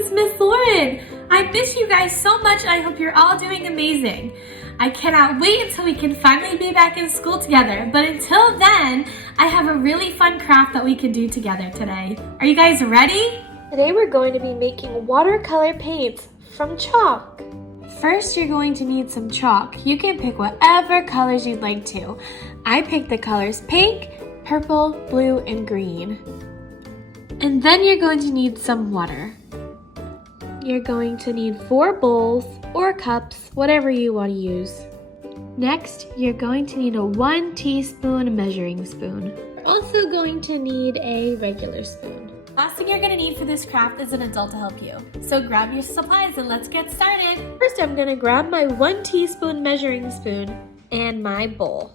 it's Miss Lauren. I miss you guys so much and I hope you're all doing amazing. I cannot wait until we can finally be back in school together, but until then, I have a really fun craft that we can do together today. Are you guys ready? Today we're going to be making watercolor paints from chalk. First, you're going to need some chalk. You can pick whatever colors you'd like to. I picked the colors pink, purple, blue, and green. And then you're going to need some water. You're going to need 4 bowls or cups, whatever you want to use. Next, you're going to need a 1 teaspoon measuring spoon. You're also going to need a regular spoon. Last thing you're going to need for this craft is an adult to help you. So grab your supplies and let's get started. First, I'm going to grab my 1 teaspoon measuring spoon and my bowl.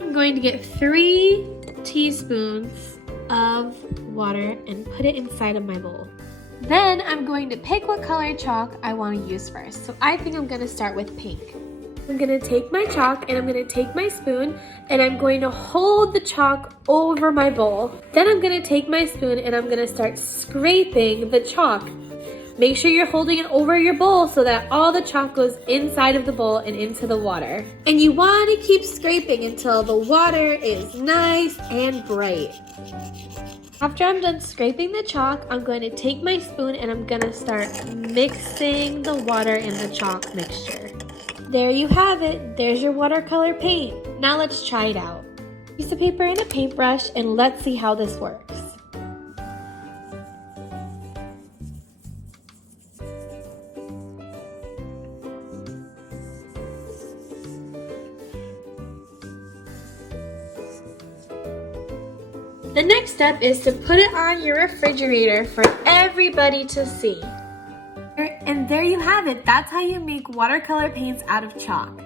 I'm going to get 3 teaspoons of water and put it inside of my bowl. Then I'm going to pick what color chalk I want to use first. So I think I'm going to start with pink. I'm going to take my chalk and I'm going to take my spoon and I'm going to hold the chalk over my bowl. Then I'm going to take my spoon and I'm going to start scraping the chalk. Make sure you're holding it over your bowl so that all the chalk goes inside of the bowl and into the water. And you want to keep scraping until the water is nice and bright. After I'm done scraping the chalk, I'm going to take my spoon and I'm going to start mixing the water in the chalk mixture. There you have it. There's your watercolor paint. Now let's try it out. Piece of paper and a paintbrush and let's see how this works. The next step is to put it on your refrigerator for everybody to see. And there you have it. That's how you make watercolor paints out of chalk.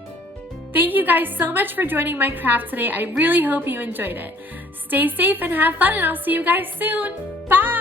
Thank you guys so much for joining my craft today. I really hope you enjoyed it. Stay safe and have fun, and I'll see you guys soon. Bye!